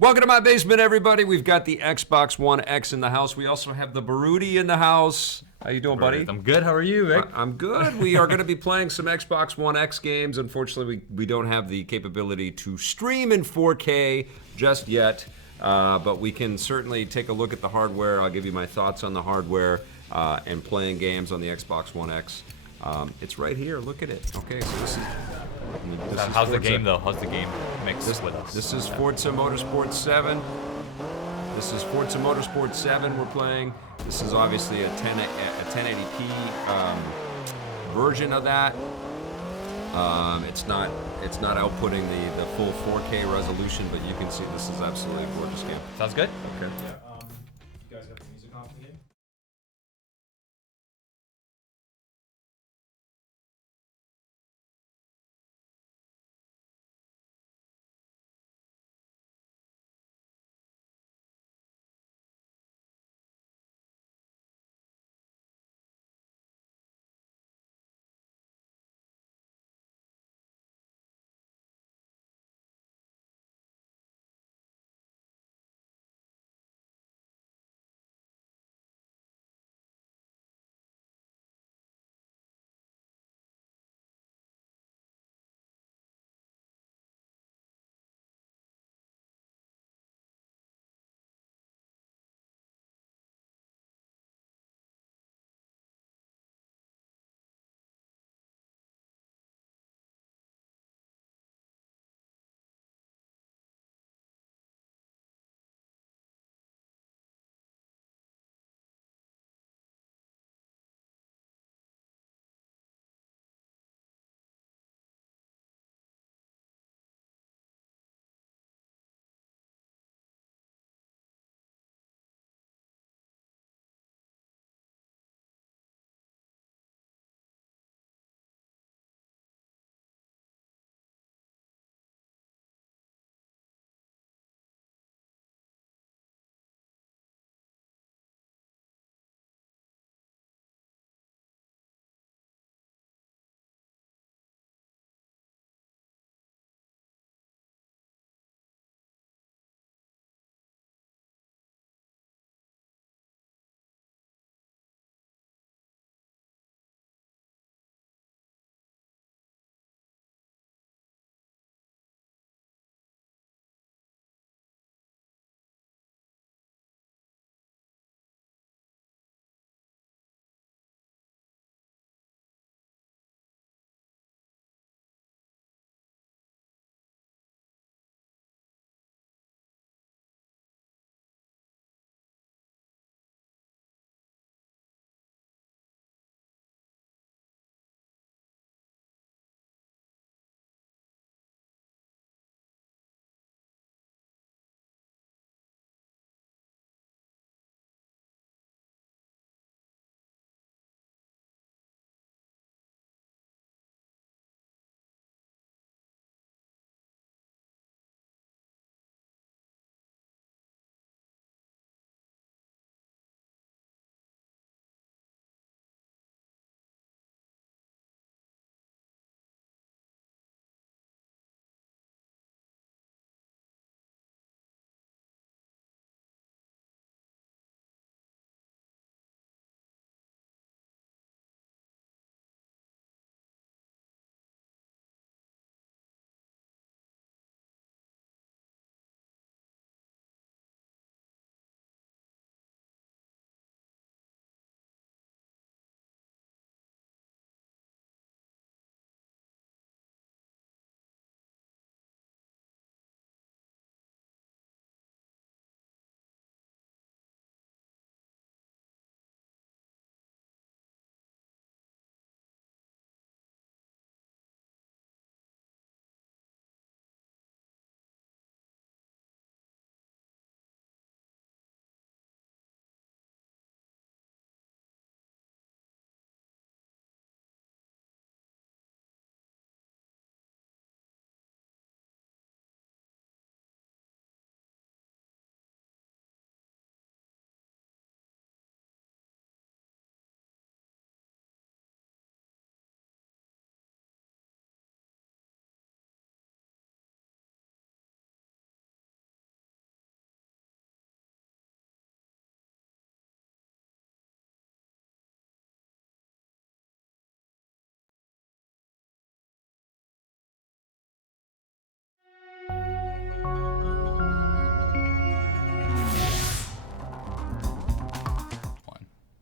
Welcome to my basement, everybody. We've got the Xbox One X in the house. We also have the Baruti in the house. How you doing, buddy? I'm good. How are you, Vic? I'm good. We are going to be playing some Xbox One X games. Unfortunately, we don't have the capability to stream in 4K just yet, but we can certainly take a look at the hardware. I'll give you my thoughts on the hardware and playing games on the Xbox One X. It's right here. Look at it. Okay, so this is How's the game, though? How's the game mixed with us? This is Forza Motorsport 7. This is Forza Motorsport 7 we're playing. This is obviously a 1080p version of that. It's not outputting the full 4K resolution, but you can see this is absolutely a gorgeous game. Sounds good. Okay. Yeah, you guys got the music off the game?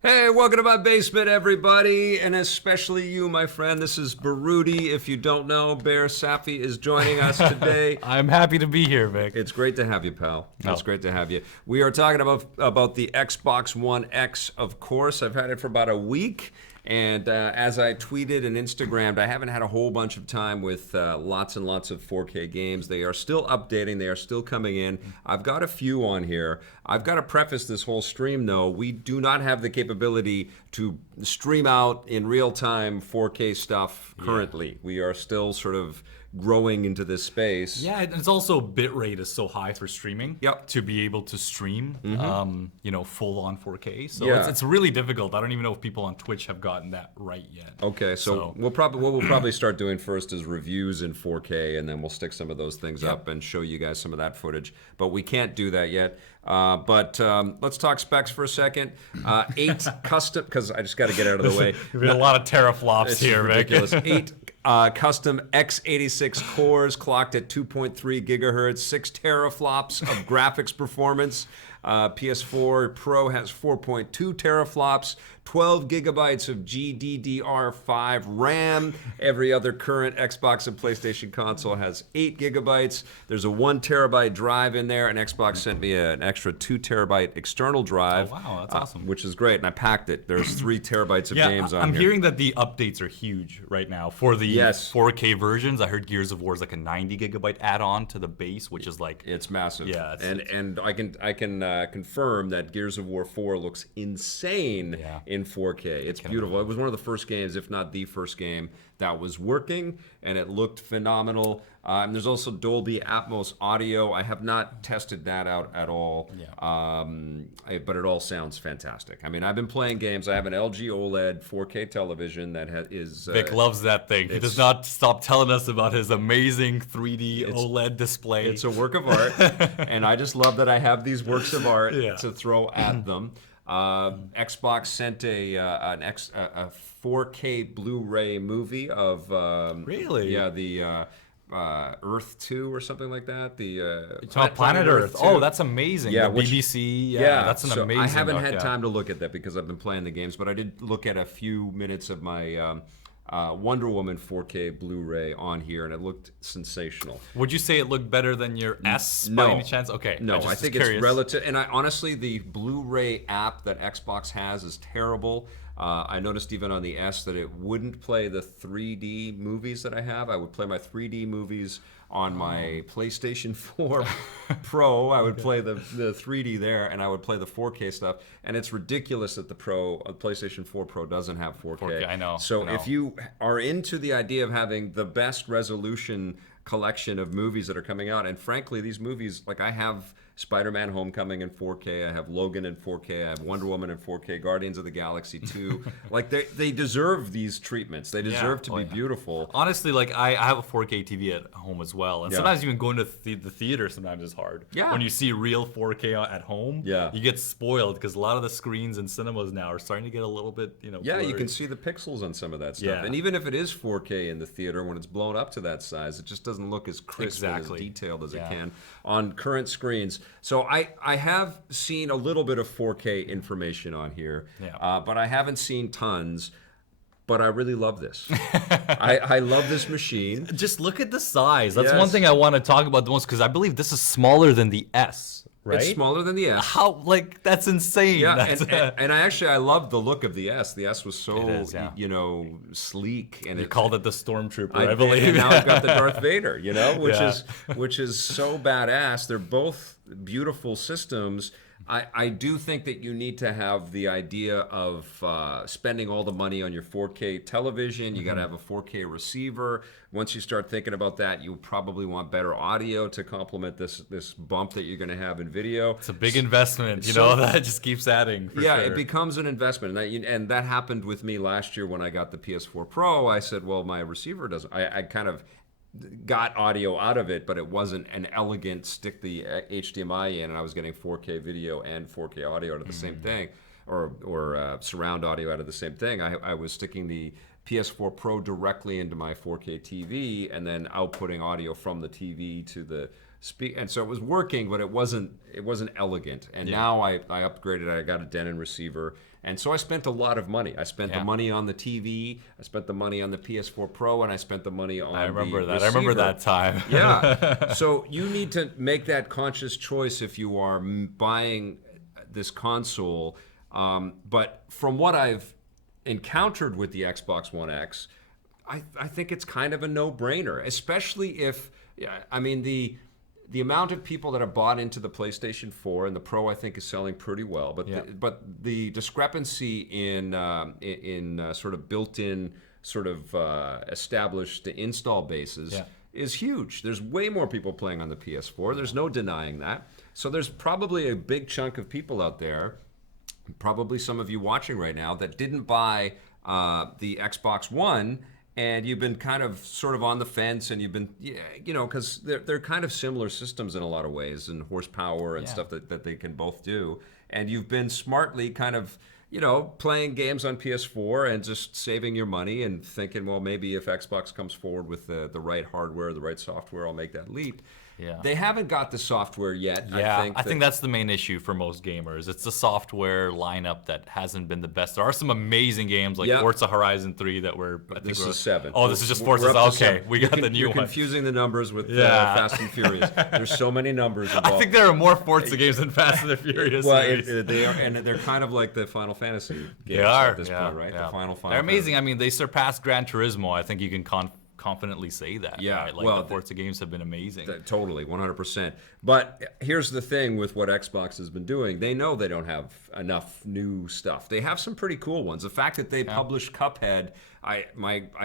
Hey, welcome to my basement, everybody, and especially you, my friend. This is Baruti. If you don't know, Behr Safi is joining us today. I'm happy to be here, Vic. It's great to have you, pal. It's Oh. great to have you. We are talking about the Xbox One X, of course. I've had it for about a week. And as I tweeted and Instagrammed, I haven't had a whole bunch of time with lots and lots of 4K games. They are still updating. They are still coming in. I've got a few on here. I've got to preface this whole stream, though. We do not have the capability to stream out in real time 4K stuff currently. We are still sort of growing into this space. Yeah, and it's also bitrate is so high for streaming. Yep. To be able to stream, full on 4K. So Yeah. it's really difficult. I don't even know if people on Twitch have gotten that right yet. Okay, so what we'll probably start doing first is reviews in 4K, and then we'll stick some of those things up and show you guys some of that footage. But we can't do that yet. But let's talk specs for a second. 8 custom, because I just got to get out of the way. We've got a lot of teraflops It's here, Vic. ridiculous. 8 custom x86 cores clocked at 2.3 gigahertz, 6 teraflops of graphics performance. PS4 Pro has 4.2 teraflops, 12 gigabytes of GDDR5 RAM. Every other current Xbox and PlayStation console has 8 gigabytes. There's a 1 terabyte drive in there, and Xbox sent me an extra 2 terabyte external drive. Oh, wow, that's awesome. Which is great, and I packed it. There's 3 terabytes of games on I'm here. hearing that the updates are huge right now for the Yes. 4K versions. I heard Gears of War is like a 90 gigabyte add-on to the base, which is like It's massive. Yeah, and I can confirm that Gears of War 4 looks insane in 4K. It's beautiful. It was one of the first games, if not the first game, that was working, and it looked phenomenal. And there's also Dolby Atmos audio. I have not tested that out at all, but it all sounds fantastic. I mean, I've been playing games. I have an LG OLED 4K television that is... Vic loves that thing. He does not stop telling us about his amazing 3D OLED display. It's a work of art, and I just love that I have these works of art Yeah. to throw at them. Xbox sent a 4K Blu-ray movie of Really? Yeah, the Earth 2 or something like that. The It's on Planet Earth. 2. Oh, that's amazing. Yeah, the which- BBC. Yeah, that's an so amazing. I haven't doc, had yeah. time to look at that because I've been playing the games, but I did look at a few minutes of my Wonder Woman 4K Blu-ray on here, and it looked sensational. Would you say it looked better than your S by No. any chance? Okay. No, just I was think curious. it's relative. And honestly, the Blu-ray app that Xbox has is terrible. I noticed even on the S that it wouldn't play the 3D movies that I have. I would play my 3D movies on my PlayStation 4 Pro. I would play the 3D there, and I would play the 4K stuff. And it's ridiculous that the PlayStation 4 Pro doesn't have 4K. 4K, I know, So I know. if you are into the idea of having the best resolution collection of movies that are coming out, and frankly, these movies, like I have Spider-Man Homecoming in 4K, I have Logan in 4K, I have Wonder Woman in 4K, Guardians of the Galaxy 2. Like they deserve these treatments. They deserve to be beautiful. Honestly, like I have a 4K TV at home as well, and sometimes even going to the theater sometimes is hard. Yeah. When you see real 4K at home, you get spoiled because a lot of the screens in cinemas now are starting to get a little bit, Yeah, blurry. you can see the pixels on some of that stuff. Yeah. And even if it is 4K in the theater, when it's blown up to that size, it just doesn't look as crisp and as detailed as it can on current screens. So I have seen a little bit of 4K information on here, but I haven't seen tons. But I really love this. I love this machine. Just look at the size. That's Yes. one thing I want to talk about the most because I believe this is smaller than the S. Right? It's smaller than the S. How that's insane. Yeah, That's, and I love the look of the S. The S was so It is, yeah. sleek, and you called it the Stormtrooper, I I believe. And now I've got the Darth Vader, Yeah. which is so badass. They're both beautiful systems. I do think that you need to have the idea of spending all the money on your 4K television. You got to have a 4K receiver. Once you start thinking about that, you'll probably want better audio to complement this bump that you're going to have in video. It's a big investment, that just keeps adding. For Yeah, sure. it becomes an investment, and that happened with me last year when I got the PS4 Pro. I said, well, my receiver doesn't. I kind of got audio out of it, but it wasn't an elegant stick the HDMI in, and I was getting 4K video and 4K audio out of the same thing, or surround audio out of the same thing. I was sticking the PS4 Pro directly into my 4K TV, and then outputting audio from the TV to the And so it was working, but it wasn't elegant. And now I upgraded. I got a Denon receiver, and so I spent a lot of money. I spent the money on the TV. I spent the money on the PS4 Pro, and I spent the money on. I remember the that. receiver. I remember that time. Yeah. So you need to make that conscious choice if you are buying this console. But from what I've encountered with the Xbox One X, I think it's kind of a no-brainer, especially if, I mean, the amount of people that have bought into the PlayStation 4 and the Pro, I think, is selling pretty well. But the discrepancy in sort of built-in, sort of established install bases is huge. There's way more people playing on the PS4. There's no denying that. So there's probably a big chunk of people out there, probably some of you watching right now, that didn't buy the Xbox One, and you've been kind of sort of on the fence, and you've been, because they're kind of similar systems in a lot of ways, and horsepower and stuff that they can both do. And you've been smartly kind of, playing games on PS4 and just saving your money and thinking, well, maybe if Xbox comes forward with the right hardware, the right software, I'll make that leap. Yeah. They haven't got the software yet. Yeah, I think that's the main issue for most gamers. It's the software lineup that hasn't been the best. There are some amazing games like Forza Horizon 3 that This is 7. Oh, this is just Forza. Okay, we got the new you're one. Confusing the numbers with Fast and Furious. There's so many numbers involved. I think there are more Forza games than Fast and the Furious. Well, they are, and they're kind of like the Final Fantasy games at this point, right? The Final They're amazing. I mean, they surpassed Gran Turismo. I think you can confidently say that. Yeah, right? Like the Forza games have been amazing. Totally, 100%. But here's the thing with what Xbox has been doing. They know they don't have enough new stuff. They have some pretty cool ones. The fact that they published Cuphead, I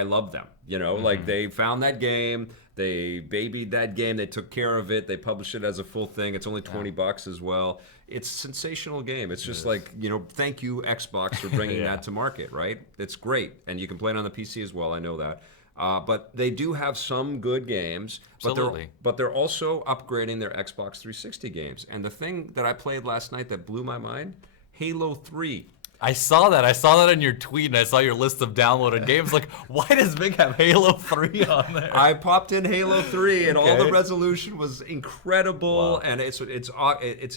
love them. Like they found that game, they babied that game, they took care of it, they published it as a full thing. It's only $20 as well. It's a sensational game. It's just like, thank you Xbox for bringing that to market, right? It's great, and you can play it on the PC as well. I know that. But they do have some good games, but they're also upgrading their Xbox 360 games. And the thing that I played last night that blew my mind, Halo 3. I saw that in your tweet, and I saw your list of downloaded games. Like, why does Vic have Halo 3 on there? I popped in Halo 3, and all the resolution was incredible, and it's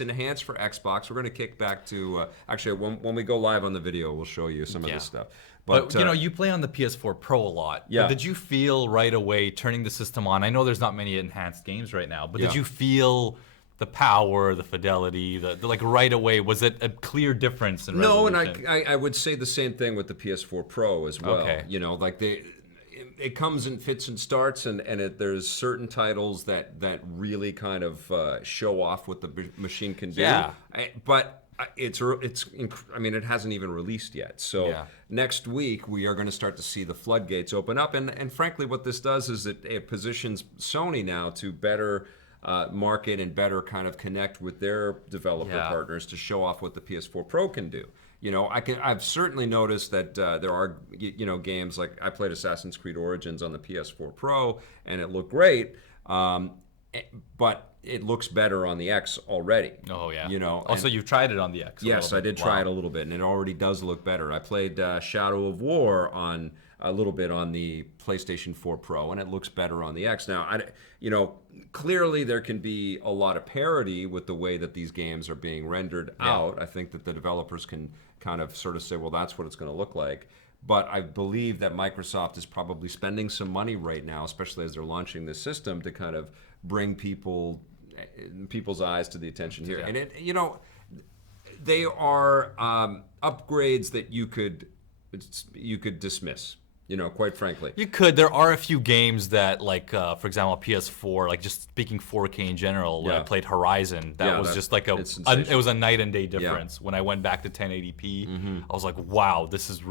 enhanced for Xbox. We're going to kick back to actually when we go live on the video, we'll show you some of this stuff. But you play on the PS4 Pro a lot. Yeah. But did you feel right away turning the system on? I know there's not many enhanced games right now, but did you feel the power, the fidelity, the like right away? Was it a clear difference in resolution? No, and I would say the same thing with the PS4 Pro as well. Okay. Like it comes in fits and starts, and there's certain titles that really kind of show off what the machine can do. Yeah. But I mean, it hasn't even released yet. So next week we are going to start to see the floodgates open up, and frankly, what this does is it positions Sony now to better market and better kind of connect with their developer partners to show off what the PS4 Pro can do. I've certainly noticed that there are games like I played Assassin's Creed Origins on the PS4 Pro, and it looked great. But it looks better on the X already. Oh yeah. Also, you've tried it on the X. Yes, I did try it a little bit, and it already does look better. I played Shadow of War on a little bit on the PlayStation 4 Pro, and it looks better on the X. Now, clearly there can be a lot of parity with the way that these games are being rendered out. I think that the developers can kind of sort of say, well, that's what it's going to look like. But I believe that Microsoft is probably spending some money right now, especially as they're launching this system, to kind of bring people's eyes to the attention here. And they are upgrades that you could dismiss. Quite frankly. You could. There are a few games that, like, for example, PS4, like just speaking 4K in general, when I played Horizon, that was just like it was a night and day difference. When I went back to 1080p, I was like, wow, this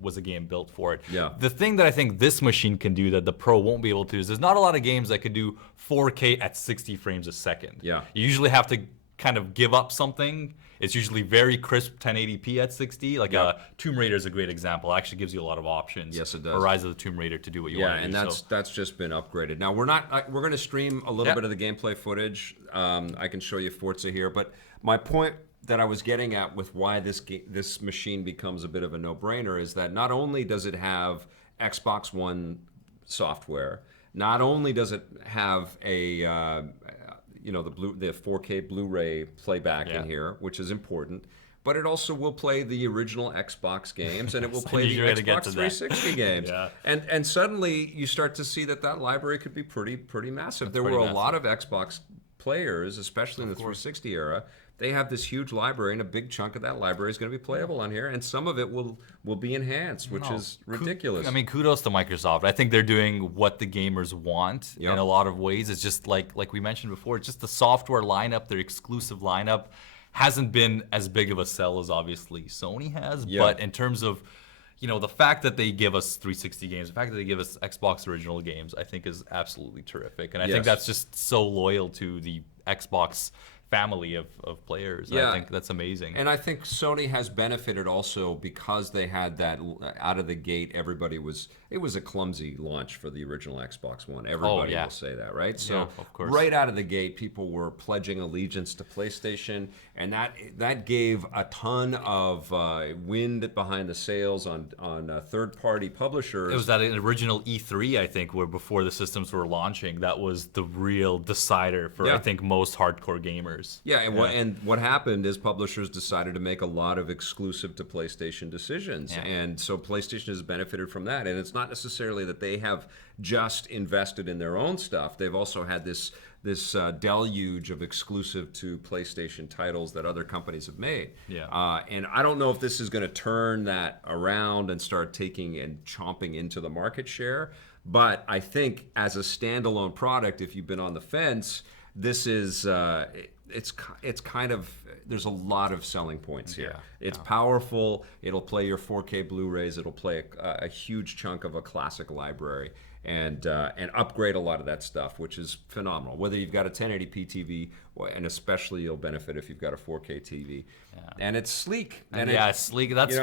was a game built for it. Yeah. The thing that I think this machine can do that the Pro won't be able to is there's not a lot of games that could do 4K at 60 frames a second. Yeah. You usually have to kind of give up something. It's usually very crisp 1080p at 60. Like Tomb Raider is a great example. It actually gives you a lot of options. Yes, it does. Or Rise of the Tomb Raider to do what you want to do. Yeah, and that's just been upgraded. Now we're going to stream a little bit of the gameplay footage. I can show you Forza here, but my point that I was getting at with why this machine becomes a bit of a no-brainer is that not only does it have Xbox One software, not only does it have a the 4K Blu-ray playback in here, which is important. But it also will play the original Xbox games, and it will play the Xbox 360 games. And suddenly you start to see that library could be pretty massive. There were a lot of Xbox players, especially in the 360 era. They have this huge library, and a big chunk of that library is going to be playable on here, and some of it will be enhanced, which is ridiculous. I mean, kudos to Microsoft. I think they're doing what the gamers want in a lot of ways. It's just like we mentioned before, it's just the software lineup, their exclusive lineup hasn't been as big of a sell as obviously Sony has, but in terms of the fact that they give us 360 games, the fact that they give us Xbox original games, I think is absolutely terrific. And I think that's just so loyal to the Xbox family of players. I think that's amazing. And I think Sony has benefited also because they had that out of the gate. It was a clumsy launch for the original Xbox One. Everybody will say that, right? So of course. Right out of the gate, people were pledging allegiance to PlayStation, and that gave a ton of wind behind the sails on third-party publishers. It was that original E3, I think, where before the systems were launching, that was the real decider for I think most hardcore gamers. And what happened is publishers decided to make a lot of exclusive to PlayStation decisions, and so PlayStation has benefited from that. And it's not necessarily that they have just invested in their own stuff; they've also had this deluge of exclusive to PlayStation titles that other companies have made. And I don't know if this is going to turn that around and start taking and chomping into the market share. But I think as a standalone product, if you've been on the fence, this is. It's kind of, there's a lot of selling points here. It's powerful. It'll play your 4K Blu-rays. It'll play a huge chunk of a classic library and upgrade a lot of that stuff, which is phenomenal. Whether you've got a 1080p TV, and especially you'll benefit if you've got a 4K TV. And it's sleek. And it's sleek. That's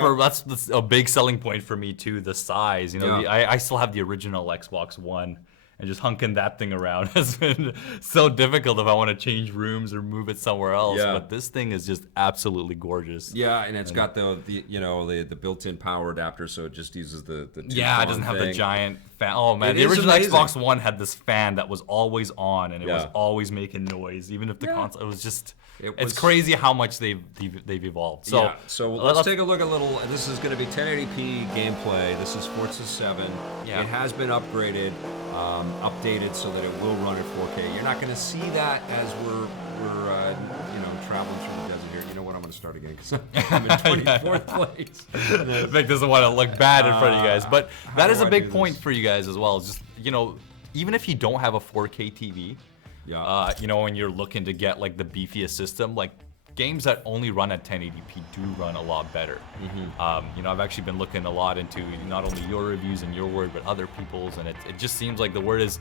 a big selling point for me too. The size. I still have the original Xbox One. And just hunking that thing around has been so difficult if I want to change rooms or move it somewhere else. But this thing is just absolutely gorgeous. And it's got the built-in power adapter, so it just uses the it doesn't have the giant fan. Oh man, the original Xbox One had this fan that was always on, and it was always making noise, even if the console. It was just. It's crazy how much they've evolved. So let's take a look at this is going to be 1080p gameplay. This is Forza 7. It has been upgraded, updated so that it will run at 4K. You're not going to see that as we're traveling through the desert here. You know what? I'm going to start again because I'm in 24th place. Vic doesn't want to look bad in front of you guys, but that is a big point for you guys as well. Just even if you don't have a 4K TV. When you're looking to get like the beefiest system, like games that only run at 1080p do run a lot better. I've actually been looking a lot into not only your reviews and your word, but other people's, and it just seems like the word is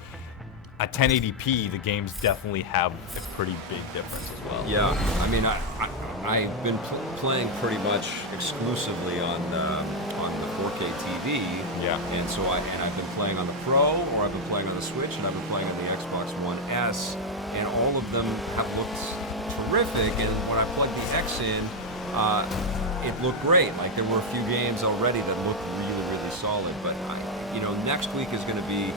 at 1080p, the games definitely have a pretty big difference as well. I mean, I've been playing pretty much exclusively on the 4K TV. And so I've been playing on the Pro, or I've been playing on the Switch, and I've been playing on the Xbox One S, and all of them have looked terrific. And when I plugged the X in, it looked great. Like there were a few games already that looked really, really solid. But next week is going to be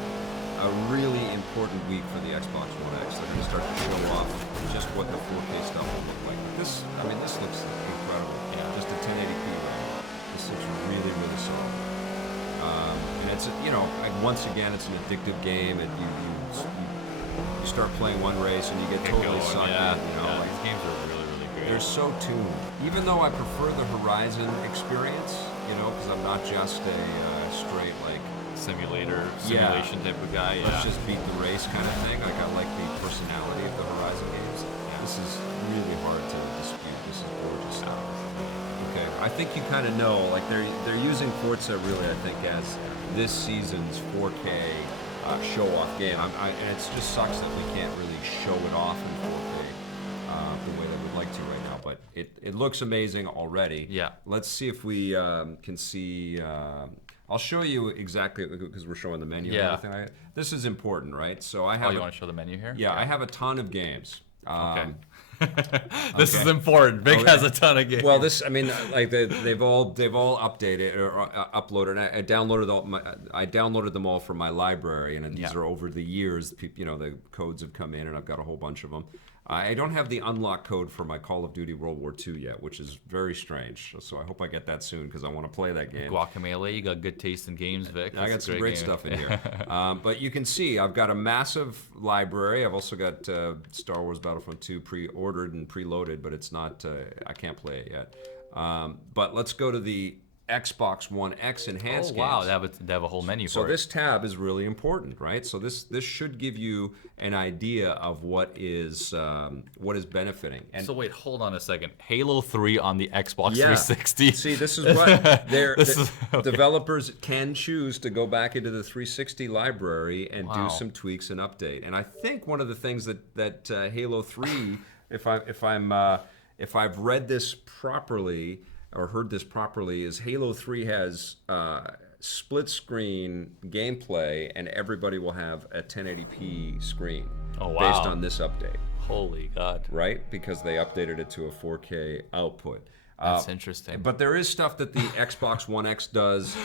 a really important week for the Xbox One X. They're going to start to show off just what the 4K stuff will look like. This looks incredible. Just a 1080p RAM. This looks really, really solid. And it's once again, it's an addictive game, and you start playing one race and you get totally sucked in. These games are really, really great. They're so tuned. Even though I prefer the Horizon experience, because I'm not just a straight simulation type of guy. Let's just beat the race kind of thing. Like I like the personality of the Horizon games. This is really hard to dispute. This is gorgeous stuff. Okay, I think you kind of know. Like they're using Forza really, I think, as this season's 4K show-off game. And it just sucks that we can't really show it off in 4K the way that we'd like to right now. But it looks amazing already. Let's see if we can see. I'll show you exactly because we're showing the menu and everything. This is important, right? So I have. You want to show the menu here? I have a ton of games. Okay. This is important. Vic has a ton of games. Well, they've all updated or uploaded. And I downloaded them all from my library, and these are over the years. The codes have come in, and I've got a whole bunch of them. I don't have the unlock code for my Call of Duty World War II yet, which is very strange. So I hope I get that soon because I want to play that game. Guacamelee, you got good taste in games, Vic. I got some great stuff in here. But you can see I've got a massive library. I've also got Star Wars Battlefront 2 pre-ordered and preloaded, but it's not. I can't play it yet. But let's go to the Xbox One X enhanced games. Wow, they have a whole menu for it. So this tab is really important, right? So this should give you an idea of what is benefiting. And so wait, hold on a second. Halo 3 on the Xbox 360. See, this is what developers can choose to go back into the 360 library and do some tweaks and update. And I think one of the things that Halo 3, if I've read this properly or heard this properly, is Halo 3 has split screen gameplay and everybody will have a 1080p screen based on this update. Holy God. Right? Because they updated it to a 4K output. That's interesting. But there is stuff that the Xbox One X does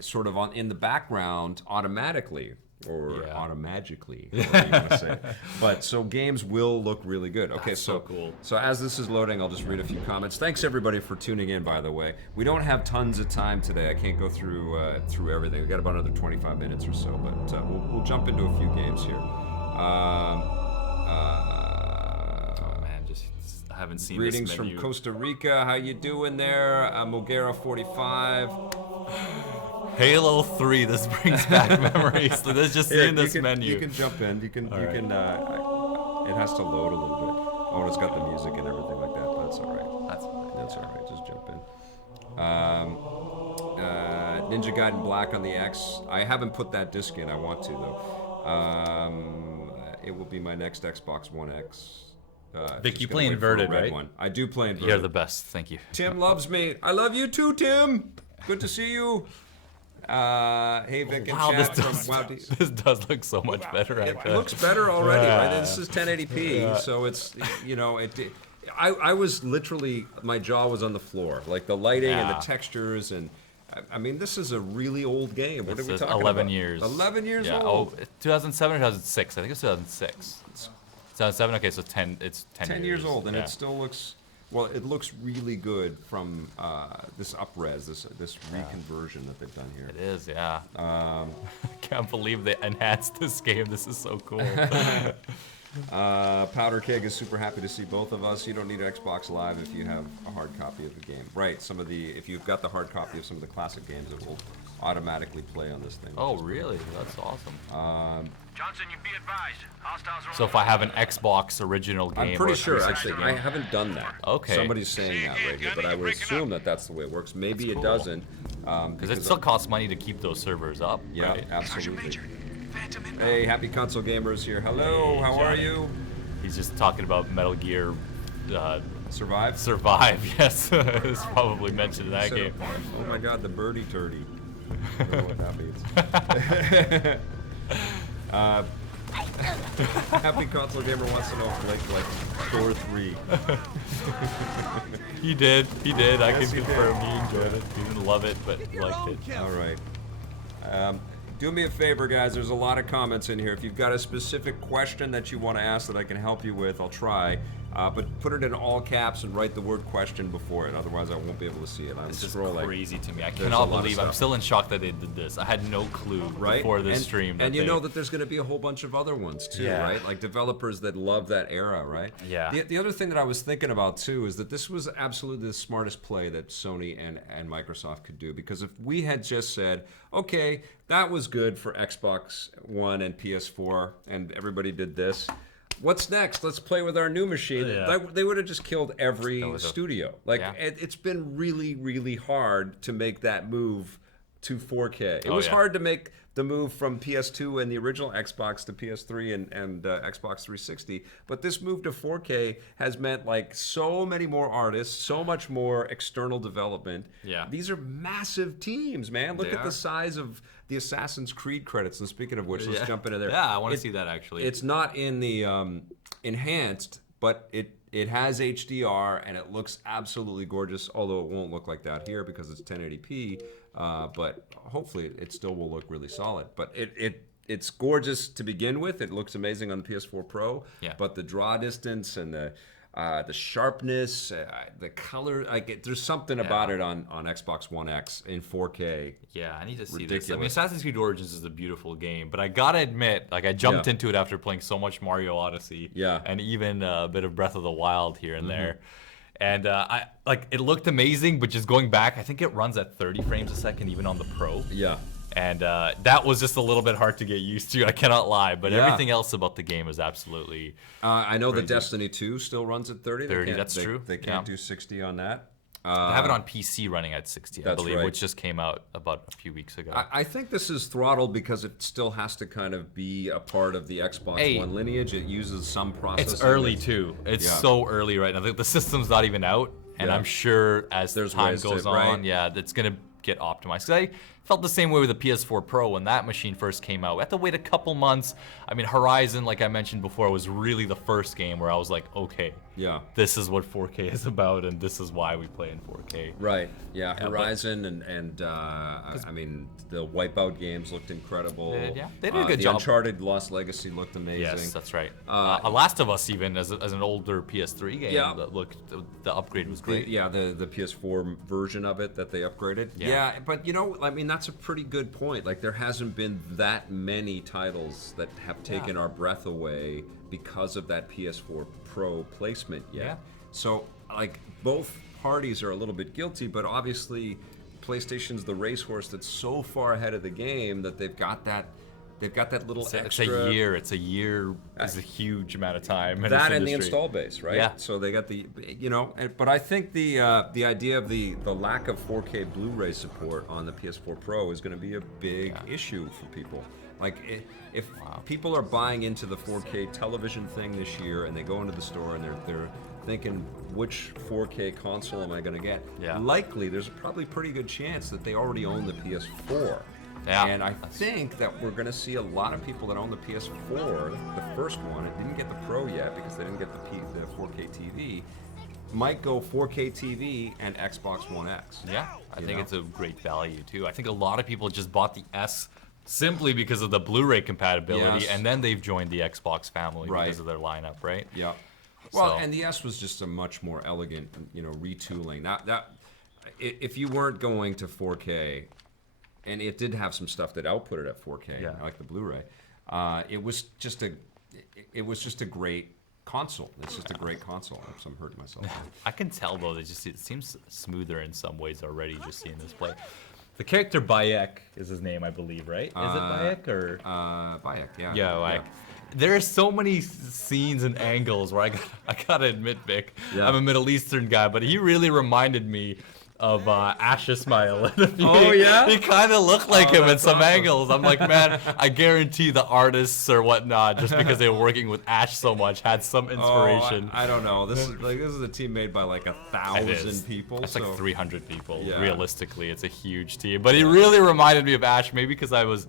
sort of in the background automatically. Or automagically, whatever you want to say. But so games will look really good. Okay, That's so cool. So as this is loading, I'll just read a few comments. Thanks everybody for tuning in. By the way, we don't have tons of time today. I can't go through everything. We got about another 25 minutes or so, but we'll jump into a few games here. Oh man, I haven't seen greetings this from Costa Rica. How you doing there? Mogera 45. Halo 3, this brings back memories. So there's just seeing this menu. You can jump in. You can. It has to load a little bit. Oh, it's got the music and everything like that. But that's all right. That's all right. Just jump in. Ninja Gaiden Black on the X. I haven't put that disc in. I want to though. It will be my next Xbox One X. Vic, you play inverted, right? One. I do play inverted. You're the best. Thank you. Tim loves me. I love you too, Tim. Good to see you. Hey Vic and chat this does look so much better. It looks better already. Right? This is 1080p, so it's I was literally, my jaw was on the floor. Like the lighting and the textures, and I mean, this is a really old game. What are we talking 11 about? years. 11 years old. Oh, 2007 or 2006? I think it's 2006. 2007. Okay, so 10. It's 10 years old, and it still looks. Well, it looks really good from this up-res, this reconversion that they've done here. It is, yeah. I can't believe they enhanced this game. This is so cool. Powder Keg is super happy to see both of us. You don't need Xbox Live if you have a hard copy of the game. Right, if you've got the hard copy of some of the classic games, it will automatically play on this thing. Oh, really? That's awesome. Johnson, you be advised. Hostiles are so if I have an Xbox original game, I'm pretty sure, actually, I haven't done that. Okay. Somebody's saying that right here, but I would assume that that's the way it works. Maybe it doesn't. Because it still costs money to keep those servers up. Yeah, right? absolutely. Hey, happy console gamers here. Hello, how are you? He's just talking about Metal Gear. Survive? Survive, yes. It's probably mentioned in that game. Oh my god, the birdie turdy. I don't know what that means. Happy console gamer wants to know if Blake liked Thor 3. He did. I can confirm he enjoyed it. He didn't love it, but he liked it. All right. Do me a favor, guys. There's a lot of comments in here. If you've got a specific question that you want to ask that I can help you with, I'll try. But put it in all caps and write the word question before it. Otherwise, I won't be able to see it. This is crazy to me. I cannot believe. I'm still in shock that they did this. I had no clue before this stream. And you know that there's going to be a whole bunch of other ones too, right? Like developers that love that era, right? Yeah. The other thing that I was thinking about too is that this was absolutely the smartest play that Sony and Microsoft could do, because if we had just said, okay, that was good for Xbox One and PS4, and everybody did this. What's next? Let's play with our new machine. Yeah. They would have just killed every studio. Like, it's been really, really hard to make that move to 4K. It was hard to make the move from PS2 and the original Xbox to PS3 and Xbox 360. But this move to 4K has meant like so many more artists, so much more external development. Yeah. These are massive teams, man. Look at the size of the Assassin's Creed credits. And speaking of which, let's jump into there. Yeah, I want to see that actually. It's not in the enhanced, but it has HDR and it looks absolutely gorgeous, although it won't look like that here because it's 1080p. But hopefully it still will look really solid. But it's gorgeous to begin with. It looks amazing on the PS4 Pro. Yeah. But the draw distance and the sharpness, the color, there's something about it on Xbox One X in 4K. Yeah, I need to see Ridiculous. this. I mean, Assassin's Creed Origins is a beautiful game, but I gotta admit, like I jumped into it after playing so much Mario Odyssey, and even a bit of Breath of the Wild here and there. And it looked amazing, but just going back, I think it runs at 30 frames a second even on the Pro. Yeah. And that was just a little bit hard to get used to. I cannot lie, but everything else about the game is absolutely. I know crazy. The Destiny 2 still runs at 30. 30, that's true. They can't do 60 on that. I have it on PC running at 60, I believe, right. which just came out about a few weeks ago. I think this is throttled because it still has to kind of be a part of the Xbox One lineage. It uses some processing. It's early too. It's so early right now. The system's not even out, and I'm sure as time goes on, it's gonna get optimized. 'Cause I felt the same way with the PS4 Pro when that machine first came out. We had to wait a couple months. I mean, Horizon, like I mentioned before, was really the first game where I was like, okay, this is what 4K is about, and this is why we play in 4K. Right. Yeah. Horizon and I mean, the Wipeout games looked incredible. They did a good job. The Uncharted Lost Legacy looked amazing. Yes, that's right. Last of Us, even as an older PS3 game, that looked the upgrade was great. The PS4 version of it that they upgraded. Yeah, but I mean, that's a pretty good point. Like, there hasn't been that many titles that have taken our breath away because of that PS4 Pro placement yet. Yeah. So, like, both parties are a little bit guilty, but obviously PlayStation's the racehorse that's so far ahead of the game that they've got that little extra. It's a year. It's a year. Is a huge amount of time. That and the install base, right? Yeah. So they got but I think the idea of the lack of 4K Blu-ray support on the PS4 Pro is going to be a big issue for people. Like, if people are buying into the 4K television thing this year and they go into the store and they're thinking, which 4K console am I going to get? Likely, there's a probably pretty good chance that they already own the PS4. Yeah, and I think that we're going to see a lot of people that own the PS4, the first one, and didn't get the Pro yet because they didn't get the 4K TV, might go 4K TV and Xbox One X. Yeah, I think it's a great value too. I think a lot of people just bought the S simply because of the Blu-ray compatibility, and then they've joined the Xbox family because of their lineup, right? Yeah. Well, and the S was just a much more elegant, retooling. That if you weren't going to 4K, and it did have some stuff that outputted at 4K, like the Blu-ray. It was just a great console. It's just a great console. I'm hurting myself. I can tell though that it seems smoother in some ways already just seeing this play. The character Bayek is his name, I believe, right? Is it Bayek or? Bayek, yeah. Yeah, Bayek. There are so many scenes and angles where I gotta admit, Vic, I'm a Middle Eastern guy, but he really reminded me of Ash Ismail. Oh yeah, he kind of looked like him in some angles. I'm like, man, I guarantee the artists or whatnot, just because they were working with Ash so much, had some inspiration. I don't know. This is a team made by like 1,000 people. That's like 300 people. Yeah. Realistically, it's a huge team. But he really reminded me of Ash, maybe because I was,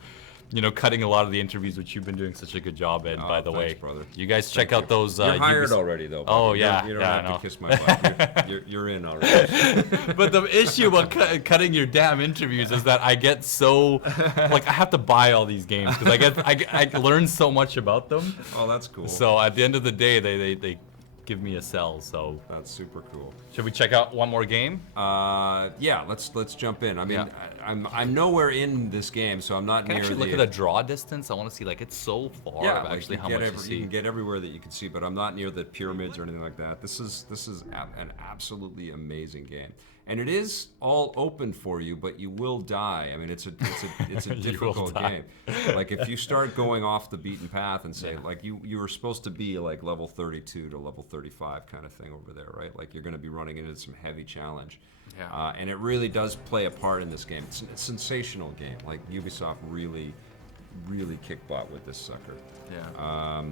cutting a lot of the interviews, which you've been doing such a good job in, by the way. Brother. You guys check out those. You're hired already, though. Oh, yeah. You don't have to kiss my butt. You're in already. But the issue about cutting your damn interviews is that I get so, I have to buy all these games because I learn so much about them. Oh, that's cool. So at the end of the day, they give me a sell. So that's super cool. Should we check out one more game? Yeah, let's jump in. I mean, I'm nowhere in this game, so I'm not near. Actually, look at the draw distance. I want to see it's so far. Yeah, actually, how much you see. You can get everywhere that you can see, but I'm not near the pyramids or anything like that. This is an absolutely amazing game, and it is all open for you, but you will die. I mean, it's a difficult game. Like if you start going off the beaten path and say you were supposed to be like level 32 to level 35 kind of thing over there, right? Like you're going to be running into some heavy challenge. Yeah. And it really does play a part in this game. It's a sensational game. Like Ubisoft really kick butt with this sucker. Yeah.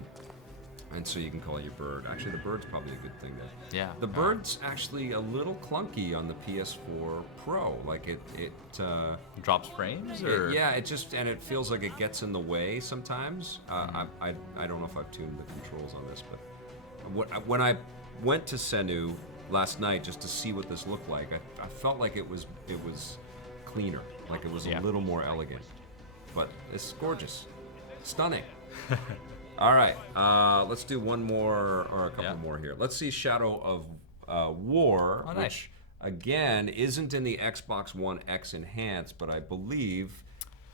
And so you can call your bird. Actually, the bird's probably a good thing there. Yeah. The bird's actually a little clunky on the PS4 Pro. Like it drops frames, or it feels like it gets in the way sometimes. I don't know if I've tuned the controls on this, but when I went to Senu last night just to see what this looked like, I felt like it was cleaner, like it was a little more elegant. But it's gorgeous. Stunning. All right, let's do one more or a couple more here. Let's see Shadow of War, which again isn't in the Xbox One X Enhanced, but I believe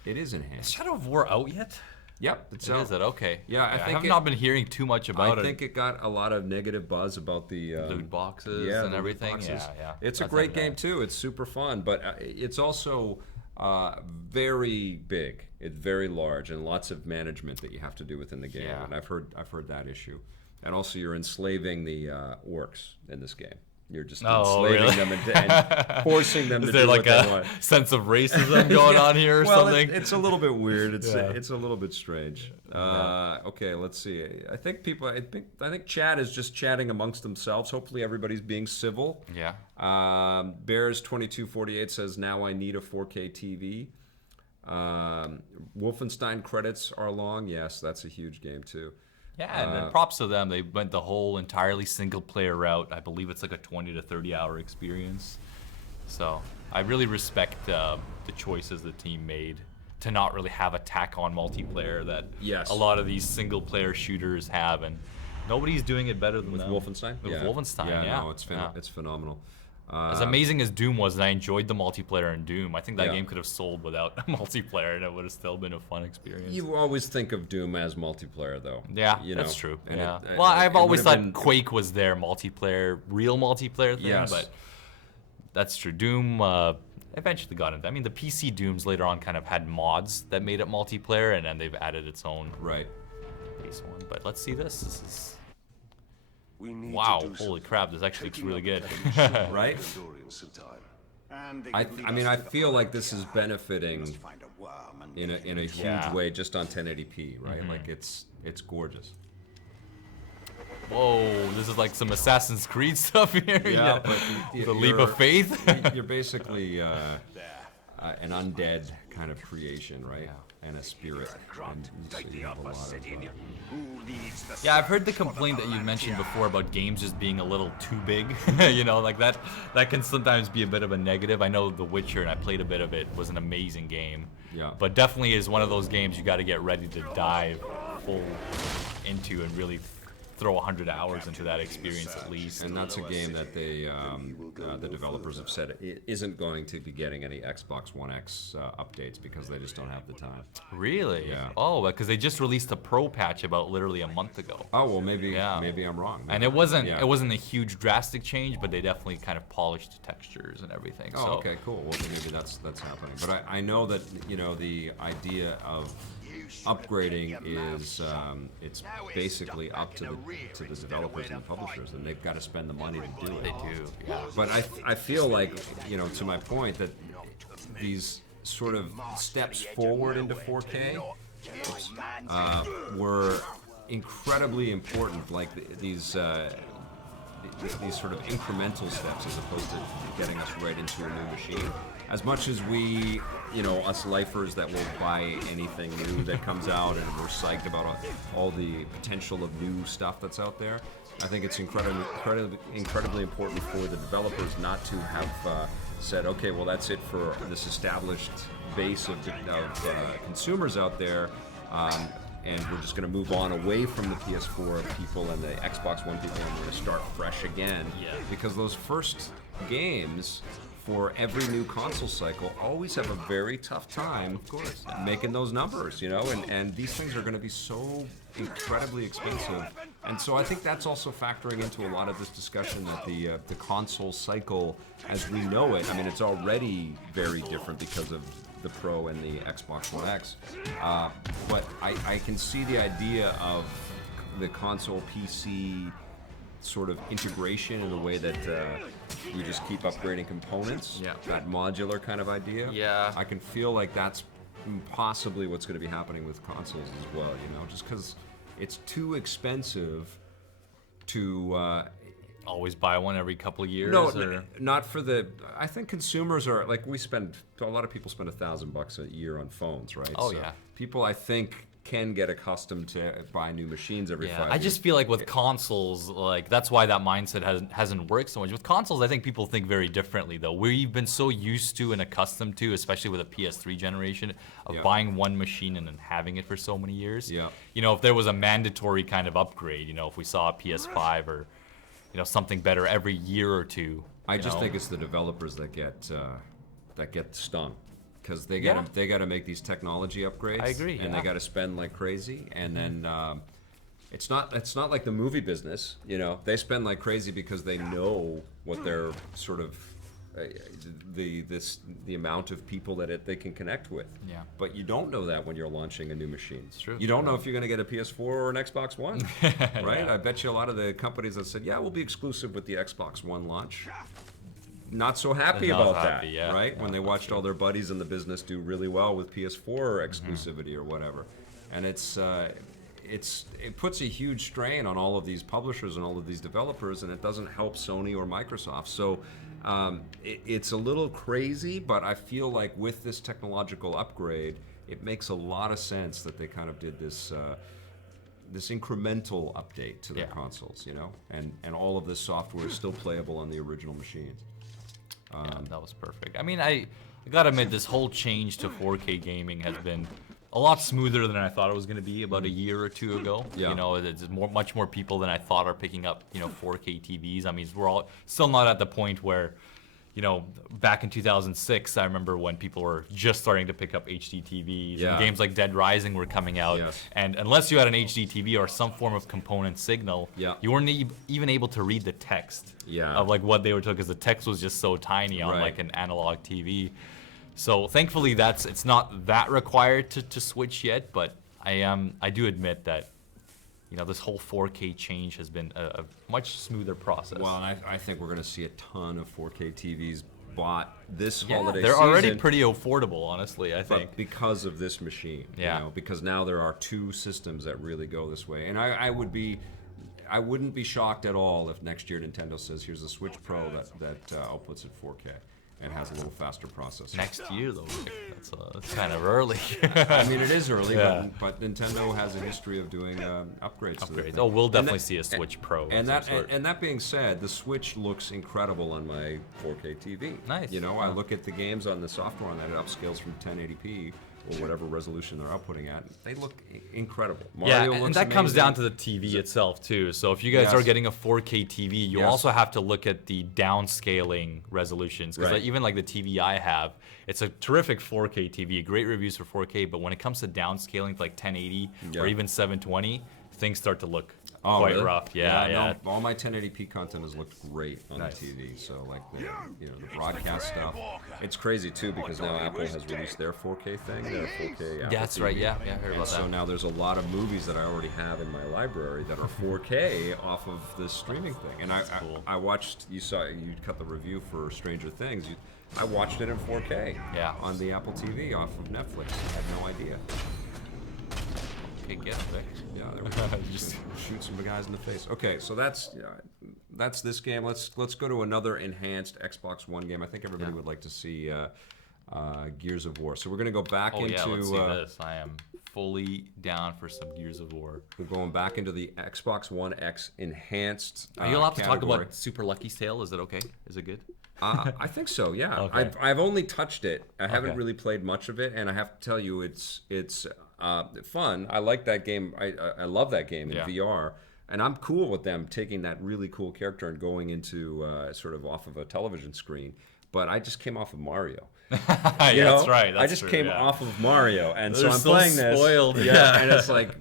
it is enhanced. Is Shadow of War out yet? Yep, it's it out. Is it? Okay. Yeah, I think have not been hearing too much about it. I think it got a lot of negative buzz about the loot boxes and everything. Yeah. It's a great game too. It's super fun, but it's also very big. It's very large and lots of management that you have to do within the game. Yeah. And I've heard that issue. And also, you're enslaving the orcs in this game. You're just enslaving them and forcing them to do what they want. Is there like a sense of racism going on here or something? It's a little bit weird. It's a little bit strange. Okay, let's see. I think chat is just chatting amongst themselves. Hopefully everybody's being civil. Yeah. Bears 2248 says, now I need a 4K TV. Wolfenstein credits are long. Yes, that's a huge game too. Yeah, and then props to them. They went the whole entirely single-player route. I believe it's like a 20 to 30-hour experience. So I really respect the choices the team made to not really have a tack-on multiplayer that a lot of these single-player shooters have, and nobody's doing it better than them. Wolfenstein? With Wolfenstein, yeah. No, it's phenomenal. As amazing as Doom was, and I enjoyed the multiplayer in Doom, I think that game could have sold without a multiplayer, and it would have still been a fun experience. You always think of Doom as multiplayer, though. Yeah, that's true. Yeah. Well, I've always thought Quake was their multiplayer, real multiplayer thing, but that's true. Doom eventually got into. I mean, the PC Dooms later on kind of had mods that made it multiplayer, and then they've added its own base one. But let's see this. This is. Wow, holy crap, this actually looks really good. Right? I mean, I feel like this is benefiting in a huge way just on 1080p, right? Like it's gorgeous. Whoa, this is like some Assassin's Creed stuff here. Yeah, but the leap of faith. You're basically an undead kind of creation, right? And a spirit. And so you have a lot of, yeah, I've heard the complaint that you mentioned before about games just being a little too big. You know, like that can sometimes be a bit of a negative. I know The Witcher, and I played a bit of it, was an amazing game. Yeah. But definitely is one of those games you got to get ready to dive full into and really throw 100 hours into that experience at least. And that's a game that they, the developers have said it isn't going to be getting any Xbox One X updates because they just don't have the time. Really? Yeah. Oh, because they just released a pro patch about literally a month ago. Oh well, maybe I'm wrong. And it wasn't a huge drastic change, but they definitely kind of polished the textures and everything. Oh, so. Okay, cool. Well, maybe that's happening. But I know that the idea of upgrading is it's basically up to the developers and the publishers, and they've got to spend the money to do it. They do, yeah. But I feel like, to my point, that these sort of steps forward into 4K were incredibly important. Like these sort of incremental steps as opposed to getting us right into a new machine. As much as we, us lifers that will buy anything new that comes out and we're psyched about all the potential of new stuff that's out there, I think it's incredibly important for the developers not to have said, okay, well that's it for this established base of consumers out there, and we're just going to move on away from the PS4 people and the Xbox One people, and we're going to start fresh again. Yeah. Because those first games for every new console cycle always have a very tough time, of course, making those numbers, and these things are going to be so incredibly expensive. And so I think that's also factoring into a lot of this discussion that the console cycle as we know it, I mean, it's already very different because of the Pro and the Xbox One X. But I can see the idea of the console PC sort of integration in the way that you just keep upgrading components. Yeah. That modular kind of idea. Yeah. I can feel like that's possibly what's going to be happening with consoles as well, just because it's too expensive to always buy one every couple of years. No, not for the. I think consumers are like a lot of people spend $1,000 a year on phones, right? Oh, so yeah. People, I think, can get accustomed to buy new machines every 5 years. I just feel like with consoles, like that's why that mindset hasn't worked so much. With consoles, I think people think very differently though. We've been so used to and accustomed to, especially with a PS3 generation, of buying one machine and then having it for so many years. Yeah. You know, if there was a mandatory kind of upgrade, you know, if we saw a PS5 or, you know, something better every year or two. I just think it's the developers that get stung. Because they gotta make these technology upgrades. I agree. And they gotta spend like crazy. And then it's not like the movie business. You know, they spend like crazy because they know what their sort of the amount of people that they can connect with. Yeah. But you don't know that when you're launching a new machine. It's true. You don't know if you're gonna get a PS4 or an Xbox One, right? Yeah. I bet you a lot of the companies that said, yeah, we'll be exclusive with the Xbox One launch. Not so happy about that, right? When they watched all their buddies in the business do really well with PS4 exclusivity or whatever, and it puts a huge strain on all of these publishers and all of these developers, and it doesn't help Sony or Microsoft. So it's a little crazy, but I feel like with this technological upgrade, it makes a lot of sense that they kind of did this. This incremental update to their consoles, you know, and all of this software is still playable on the original machines. Yeah, that was perfect. I mean, I gotta admit, this whole change to 4K gaming has been a lot smoother than I thought it was gonna be about a year or two ago. Yeah. You know, it's much more people than I thought are picking up, you know, 4K TVs. I mean, we're all still not at the point where, you know, back in 2006, I remember when people were just starting to pick up HD TVs, and games like Dead Rising were coming out. Yes. And unless you had an HD TV or some form of component signal, you weren't even able to read the text of like what they were talking, because the text was just so tiny on like an analog TV. So thankfully, it's not that required to switch yet, but I do admit that, you know, this whole 4K change has been a much smoother process. Well, and I think we're going to see a ton of 4K TVs bought this holiday they're season. Already pretty affordable, honestly, I think. But because of this machine, you know, because now there are two systems that really go this way. And I wouldn't be shocked at all if next year Nintendo says, here's a Switch Pro that outputs at 4K. And has a little faster processor. Next year, though, that's kind of early. I mean, it is early, but Nintendo has a history of doing upgrades. Oh, we'll definitely see a Switch Pro. And that being said, the Switch looks incredible on my 4K TV. Nice. You know, I look at the games on the software on that, it upscales from 1080p or whatever resolution they're outputting at. They look incredible. Mario looks and that amazing. comes down to the TV itself too. So if you guys are getting a 4K TV, you also have to look at the downscaling resolutions, because even like the TV I have, it's a terrific 4K TV, great reviews for 4K, but when it comes to downscaling to like 1080 or even 720, things start to look quite rough. No, all my 1080p content has looked great on the TV. So like the broadcast stuff, it's crazy too, because now Apple has released their 4K thing, their 4K Apple that's TV. right. Yeah, I heard about that. So now there's a lot of movies that I already have in my library that are 4K off of this streaming thing. And I watched. You cut the review for Stranger Things. I watched it in 4K. On the Apple TV off of Netflix. I had no idea. Okay, get it. Yeah, there we go. Just shoot some guys in the face. Okay, so that's this game. Let's go to another enhanced Xbox One game. I think everybody would like to see Gears of War. So we're gonna go back into. Let's see this. I am fully down for some Gears of War. We're going back into the Xbox One X enhanced. Are you allowed to talk about Super Lucky's Tale? Is it okay? Is it good? I think so. Yeah. Okay. I've only touched it. I haven't really played much of it, and I have to tell you, it's fun. I like that game. I love that game in VR, and I'm cool with them taking that really cool character and going into sort of off of a television screen. But I just came off of Mario. That's right. I just came off of Mario, and They're so I'm playing spoiled. this. And it's like,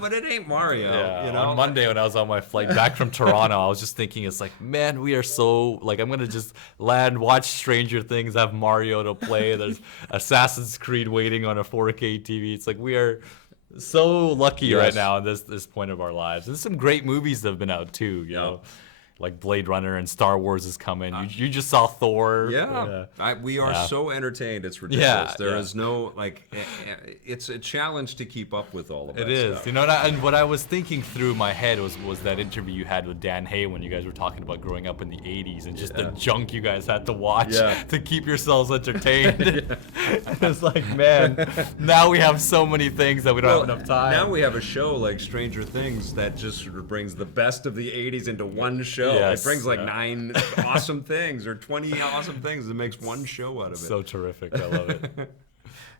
but it ain't Mario. You know? On Monday when I was on my flight back from Toronto, I was just thinking, it's like, man, we are so like, I'm gonna just land, watch Stranger Things, have Mario to play. There's Assassin's Creed waiting on a 4K TV. It's like we are so lucky right now at this point of our lives. There's some great movies that have been out too. You know. like Blade Runner and Star Wars is coming. You just saw Thor. Yeah, we are so entertained. It's ridiculous. There is no it's a challenge to keep up with all of that. It is, stuff. you know. And what I was thinking through my head was that interview you had with Dan Hay when you guys were talking about growing up in the '80s and just the junk you guys had to watch to keep yourselves entertained. It's like, man, now we have so many things that we don't have enough time. Now we have a show like Stranger Things that just sort of brings the best of the '80s into one show. Yes. It brings like 9 awesome things or 20 awesome things. It makes one show out of it. So terrific. I love it.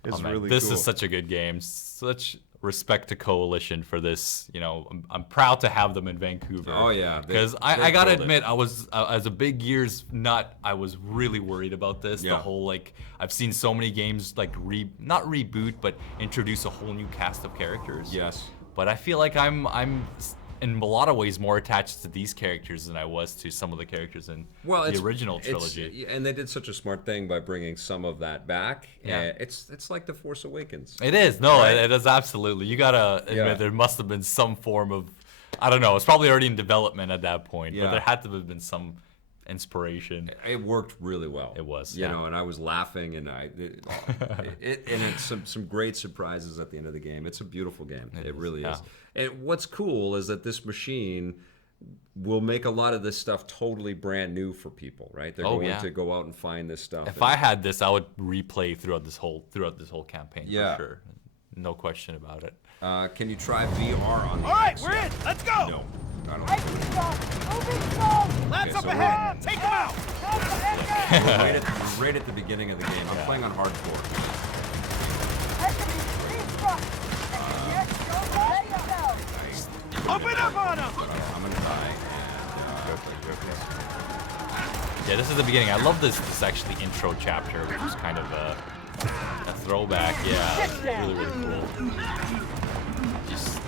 It's really this cool. is such a good game. Such respect to Coalition for this. You know, I'm proud to have them in Vancouver. Oh yeah, because I gotta admit, I was as a big Gears nut, I was really worried about this. The whole like, I've seen so many games like not reboot, but introduce a whole new cast of characters. Yes. But I feel like I'm in a lot of ways more attached to these characters than I was to some of the characters in the original trilogy. And they did such a smart thing by bringing some of that back. Yeah. It's like The Force Awakens. It is. No, it is absolutely. You gotta admit there must have been some form of, I don't know, it's probably already in development at that point, but there had to have been some inspiration. It worked really well. It was, you know, and I was laughing, and it's some great surprises at the end of the game. It's a beautiful game. It really is. And what's cool is that this machine will make a lot of this stuff totally brand new for people, right? They're going to go out and find this stuff. If I had this, I would replay throughout this whole campaign for sure. No question about it. Can you try VR on the All right, we're in. Let's go. No. I don't Laps up ahead. Take them out. We're right at the beginning of the game. I'm playing on hardcore. Open up on them. I'm gonna die. Yeah, this is the beginning. I love this actually intro chapter, which is kind of a throwback. Yeah, it's really, really cool. Just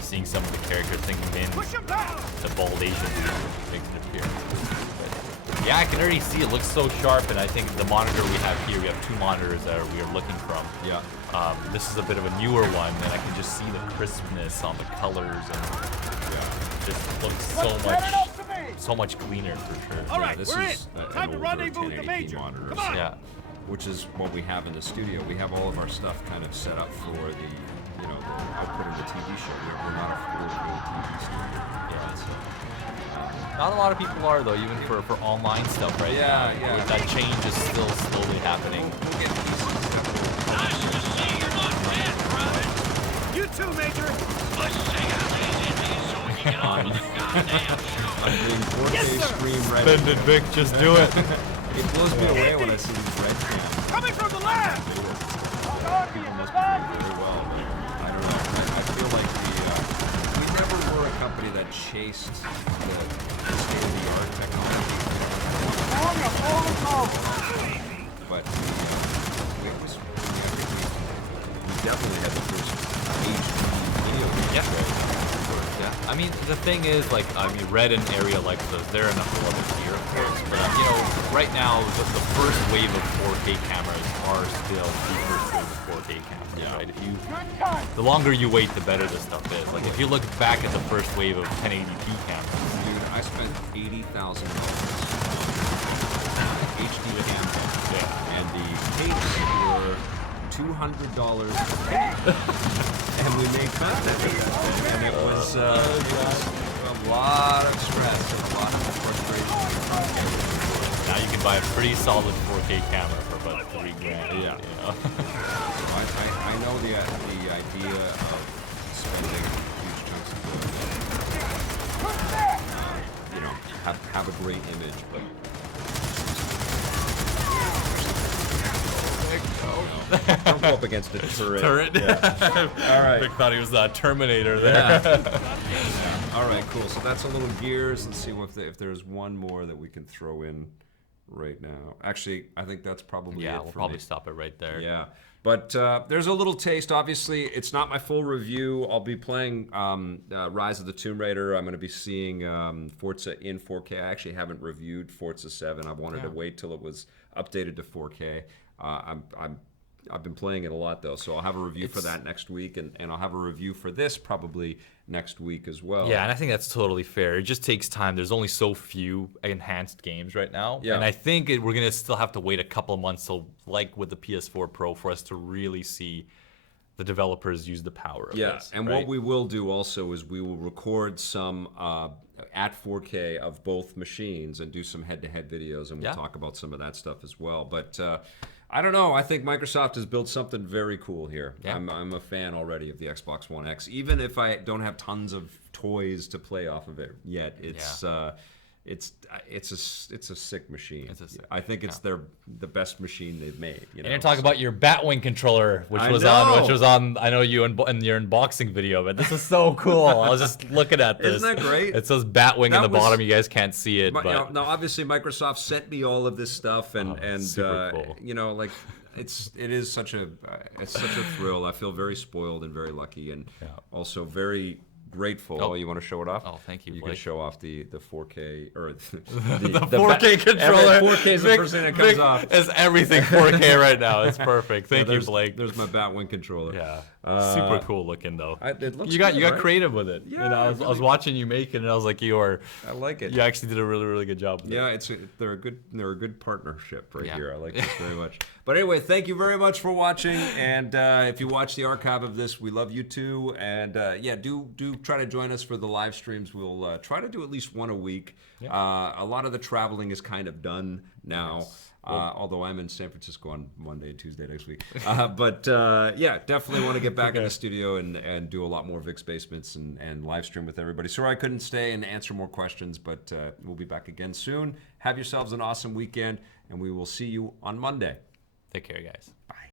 seeing some of the characters, thinking in the bald Asian dude makes an appearance. But yeah, I can already see it looks so sharp, and I think the monitor we have here, we have 2 monitors that we are looking from. Yeah. This is a bit of a newer one, and I can just see the crispness on the colors, and it just looks so much cleaner for sure. All right, this we're is in. an Time to older rendezvous with the 1080p major. monitors. Come on. Yeah. Which is what we have in the studio. We have all of our stuff kind of set up for the, the output of the TV show. We're not a full TV studio. Yeah. So, not a lot of people are though, even for online stuff, right? Yeah. That change is still slowly happening. We'll get pieces. You too, Major. I'm being 4K stream ready. Bend it, Vic, just do it. It blows me away when I see these red cams. Coming from the lab. People must be doing very well. I don't know. I feel like we never were a company that chased the state-of-the-art technology. But we definitely had the first HD video game. Yeah. I mean, the thing is, like, Red and Area like those, they're in a whole other tier, of course. But, right now, the first wave of 4K cameras are still the first wave of 4K cameras, right? The longer you wait, the better this stuff is. Like, if you look back at the first wave of 1080p cameras. Dude, I spent $80,000 HD cameras, and the tapes were $200 and we made content with that thing, and it was a lot of stress and a lot of frustration. Now you can buy a pretty solid 4K camera for about $3,000. Yeah. So I know the idea of spending huge chunks of have a great image, but. Don't go up against a turret. Yeah. All right. Vic thought he was that Terminator there. Yeah. All right, cool. So that's a little Gears. Let's see if there's one more that we can throw in right now. Actually, I think that's probably it. We'll probably stop it right there. Yeah. But there's a little taste. Obviously, it's not my full review. I'll be playing Rise of the Tomb Raider. I'm going to be seeing Forza in 4K. I actually haven't reviewed Forza 7. I wanted to wait till it was updated to 4K. I'm I've been playing it a lot though, so I'll have a review for that next week, and I'll have a review for this probably next week as well. Yeah, and I think that's totally fair. It just takes time. There's only so few enhanced games right now, and I think we're gonna still have to wait a couple of months, so like with the PS4 Pro, for us to really see the developers use the power of this. And what we will do also is we will record some at 4K of both machines and do some head-to-head videos, and we'll talk about some of that stuff as well. But I don't know. I think Microsoft has built something very cool here. Yeah. I'm a fan already of the Xbox One X. Even if I don't have tons of toys to play off of it yet, it's a sick machine. I think it's the best machine they've made. You know? And you're talking about your Batwing controller, which was on. I know you in your unboxing video, but this is so cool. I was just looking at this. Isn't that great? It says Batwing in the bottom. You guys can't see it, but now obviously Microsoft sent me all of this stuff, and super cool. You know, like it is such a thrill. I feel very spoiled and very lucky, and also very grateful. Oh, you want to show it off? Oh, thank you. You can show off the 4K or the 4K controller. 4K is the first thing that comes off. It's everything 4K right now. It's perfect. Thank you, Blake. There's my Batwing controller. Yeah, super cool looking though. It looks you got good, creative with it. Yeah, and I was watching you make it, and I was like, I like it. You actually did a really good job with it. They're a good partnership right here. I like this very much. But anyway, thank you very much for watching. And if you watch the archive of this, we love you too. And do try to join us for the live streams. We'll try to do at least one a week. A lot of the traveling is kind of done now. Although I'm in San Francisco on Monday and Tuesday next week. But definitely want to get back in the studio and do a lot more Vic's Basements and live stream with everybody. Sorry I couldn't stay and answer more questions, but we'll be back again soon. Have yourselves an awesome weekend, and we will see you on Monday. Take care, guys. Bye.